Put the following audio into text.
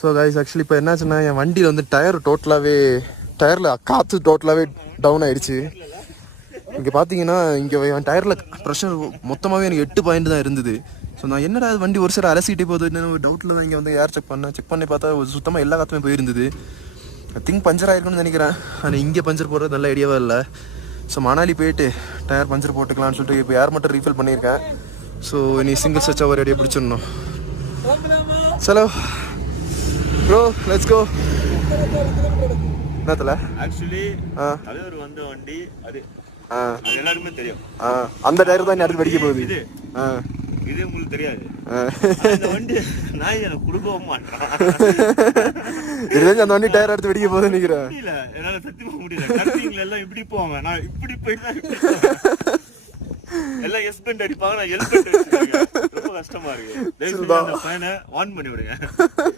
So guys actually இப்போ என்னாச்சுன்னா என் வண்டியில் வந்து டயரில் காற்று டோட்டலாகவே டவுன் ஆயிடுச்சு. இங்கே பார்த்தீங்கன்னா இங்கே என் டயரில் ப்ரெஷர் மொத்தமாகவே எனக்கு 8 பாயிண்ட் தான் இருந்தது. ஸோ நான் என்னடா வண்டி ஒரு சில அலசிக்கிட்டே போகுது என்னென்ன ஒரு டவுட்டில் தான் இங்கே வந்து ஏர் செக் பண்ணி பார்த்தா சுத்தமாக எல்லா காற்றுமே போயிருந்தது. ஐ திங்க் பஞ்சர் ஆகிருக்குன்னு நினைக்கிறேன். ஆனால் இங்கே பஞ்சர் போடுறது நல்ல ஐடியாவே இல்லை. ஸோ மணாலி போயிட்டு டயர் பஞ்சர் போட்டுக்கலான்னு சொல்லிட்டு இப்போ ஏர் மட்டும் ரீஃபில் பண்ணியிருக்கேன். ஸோ நீ சிங்கிள் ஸ்விட்சாக ஒரு அடியை பிடிச்சிடணும். சலோ ப்ரோ லெட்ஸ் கோ. என்னத்துல ஆக்சுவலி தலைவர் வந்த வண்டி அது எல்லாருக்குமே தெரியும். அந்த டயர் தான் அடுத்து வெடிக்க போகுது. இது உங்களுக்கு தெரியாது. இந்த வண்டி நான் எனக்கு கொடுக்கவும் மாட்டேன். அந்த வண்டி டயர் அடுத்து வெடிக்க போகுது நினைக்கிறேன். இல்ல என்னால சத்தியமா முடியல. கட்டிங்ல எல்லாம் இப்படி போவாங்க, நான் இப்படி போயிட்டு எல்லாம் எஸ் பெண்ட் அடிப்பாங்க, நான் எல் பெண்ட் அடிச்சிருக்கேன். ரொம்ப கஷ்டமா இருக்கு. ஃபேனை ஆன் பண்ணி விடுங்க.